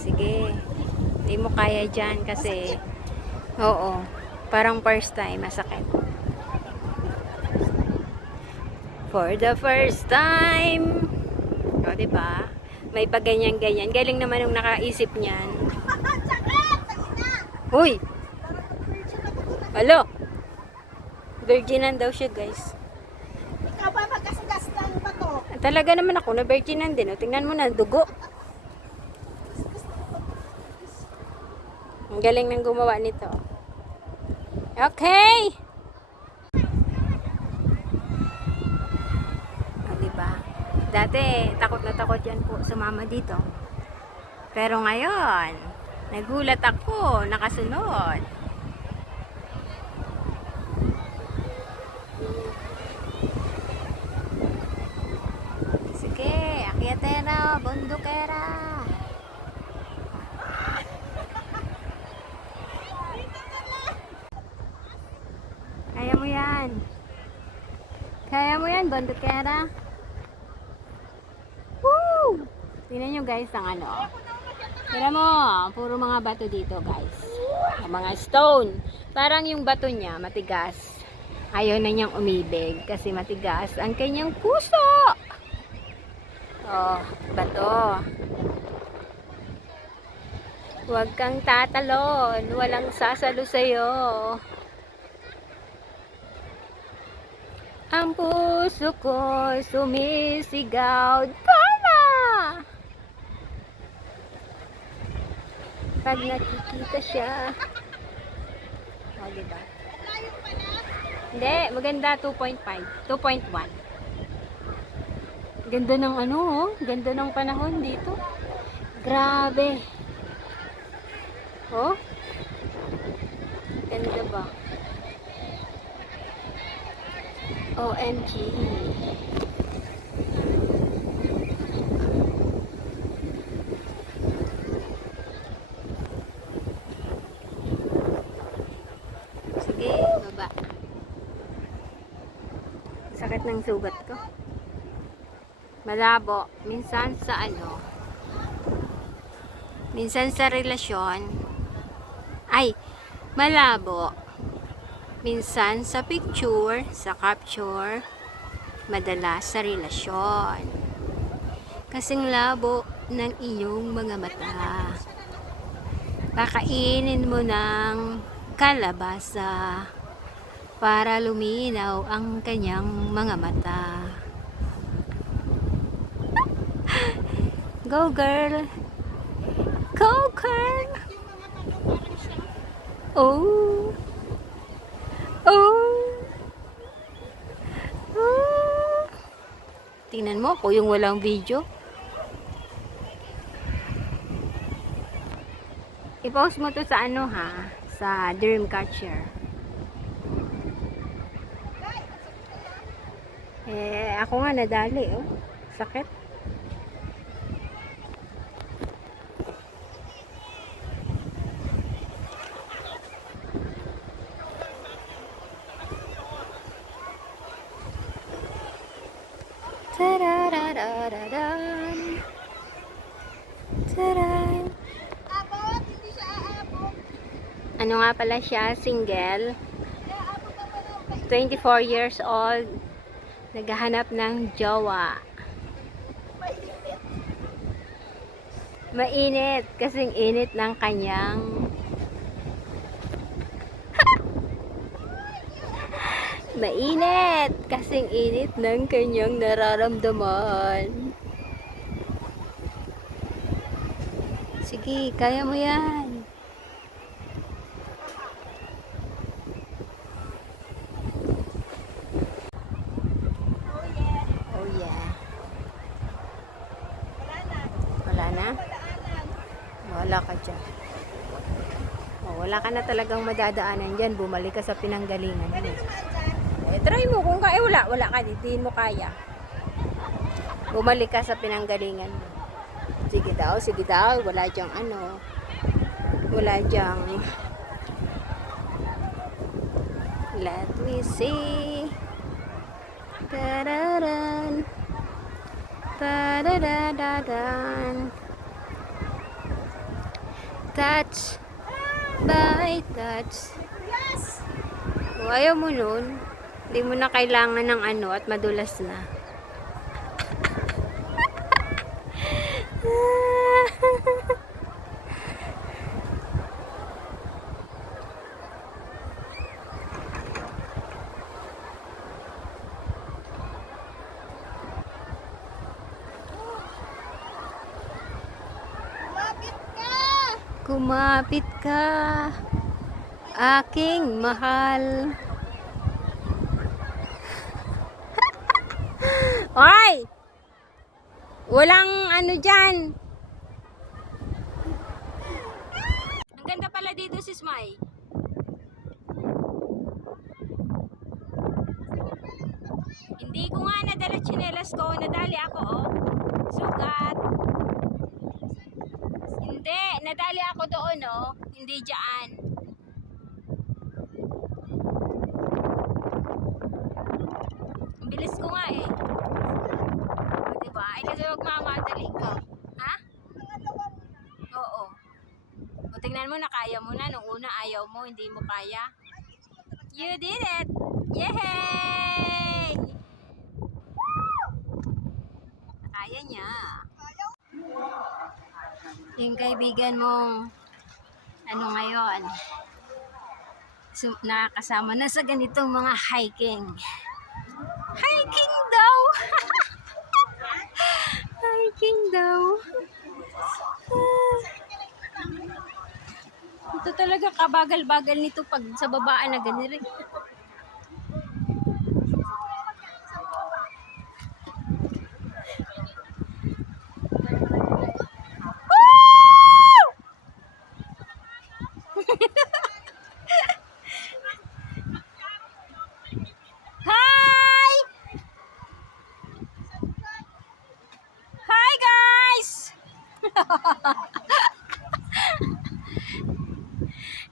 Sige. Hindi mo kaya dyan kasi, oo, parang first time, masakit. For the first time. O, di ba? May paganyan-ganyan. Galing naman yung nakaisip niyan. Uy! Alo! Virginan daw siya, guys. Ikaw ba magkasigas ng bato? Talaga naman ako na virginan din. O, tingnan mo na, dugo. Ang galing ng gumawa nito. Okay! O, diba? Dati, takot na takot yan po sumama dito. Pero ngayon, nagulat ako, nakasunod. Sige, akyatera, bundukera. Kaya mo yan. Bundukera. Woo! Tingnan nyo guys ang ano. Tingnan mo, puro mga bato dito guys. Mga stone. Parang yung bato niya, matigas. Ayaw na niyang umibig kasi matigas ang kanyang puso. Oh, bato. Huwag kang tatalon. Walang sasalo sa'yo. Ang puso ko sumisigaw. Tama! Pag nakikita siya. O, oh, diba? Hindi, maganda 2.5. 2.1. Ganda ng ano, oh. Ganda ng panahon dito. Grabe. Oh. Ganda ba? OMG. Sige, baba. Sakit ng sugat ko. Malabo. Minsan sa ano, minsan sa relasyon, ay, malabo. Minsan sa picture, sa capture, madalas sa relasyon. Kasing labo ng iyong mga mata. Kakainin mo ng kalabasa para luminaw ang kanyang mga mata. Go girl! Go girl! Oh! Oh! Oh! Tingnan mo ako yung walang video. I-post mo to sa ano ha? Sa Dreamcatcher. Eh, ako nga nadali oh. Sakit. Tarararararan. Taran. Abot, hindi siya aabot. Ano nga pala siya? Single. Kaya abot naman ang 24 years old. Naghahanap ng jowa. Mainit. Kasing init ng kanyang Mainit. Kasing init ng kanyang nararamdaman. Sige, kaya mo yan. Oh yeah. Oh yeah. Wala na. Wala ka dyan. Oh, wala ka na talagang madadaanan dyan. Bumalik ka sa pinanggalingan Pwede naman. Eh, try mo. Kung kaya, wala. Wala ka. Hindi mo kaya. Bumalik ka sa pinanggalingan mo. Sige daw, sige daw. Wala dyang ano. Wala dyang... Let me see. Tararan. Tadadadadan. touch by touch. Yes! Kung ayaw mo nun, hindi mo na kailangan ng ano at madulas na. Kumapit ka, aking mahal. Hoy! Walang ano dyan. Ang ganda pala dito si Smile. Hindi ko nga nadala tsinelas ko. Nadali ako, oh. Sukat. Hindi, nadali ako doon, oh. Hindi dyan. Ang bilis ko nga eh. O, kasi magmamadali ka. Ha? Oo. O, tingnan mo na kaya mo na. Nung una ayaw mo, hindi mo kaya. You did it! Yay! Kaya niya. Yung kaibigan mong ano ngayon, sum- nakakasama na sa ganitong mga hiking. Hiking daw! hiking daw. Ah. Ito talaga kabagal-bagal nito pag sa babaan na ganito.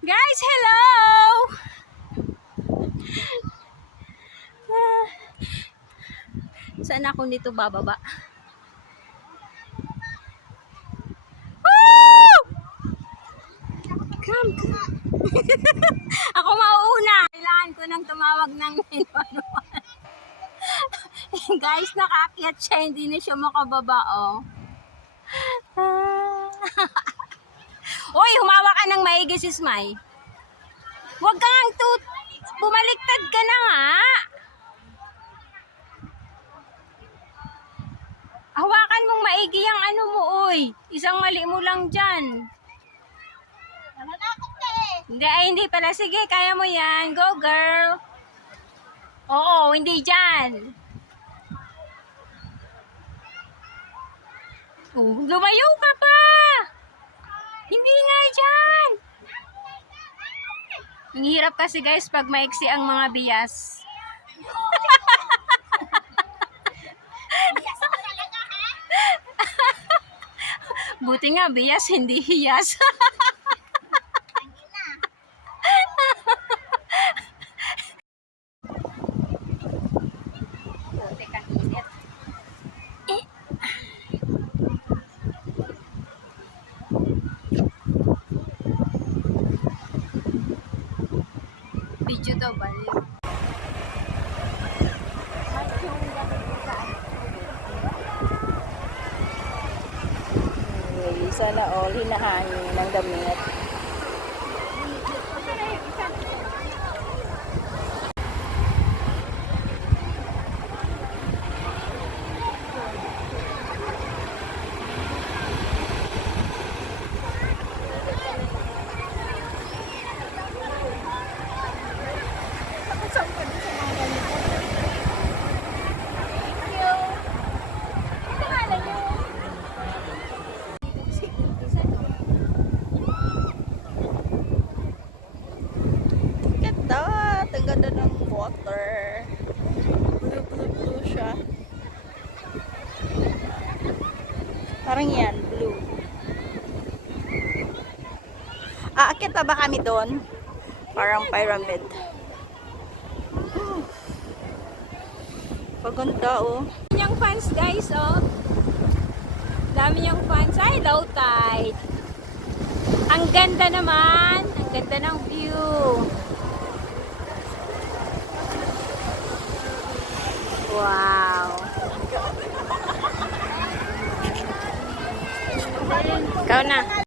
Guys, hello! Ah, Saan ako nito bababa? Woo! Come, come. ako mauuna. Kailangan ko nang tumawag ng 911. Guys, nakaakyat siya. Hindi na siya makababa, oh. Ah. Uy, humawa ka ng maigi si Smay. Huwag kang ang tut... Bumaliktad ka na nga. Hawakan mong maigi ang ano mo, uy. Isang mali mo lang dyan. Nananakot ka eh! Hindi, ay hindi pala. Sige, kaya mo yan. Go, girl. Oo, hindi dyan. Oh, lumayo ka pa. Hindi nga dyan. Ang hirap kasi guys pag maiksi ang mga bias. Buti nga bias, hindi hiyas. Ang ina. Buti kang init. Eh. Video daw ba? Okay, sana all hinahangin ng damit. pa ba kami doon? Parang pyramid. Paganda oh. Yung fans guys oh. Dami yung fans. Ay, low tide. Ang ganda naman. Ang ganda ng view. Wow. Ikaw na.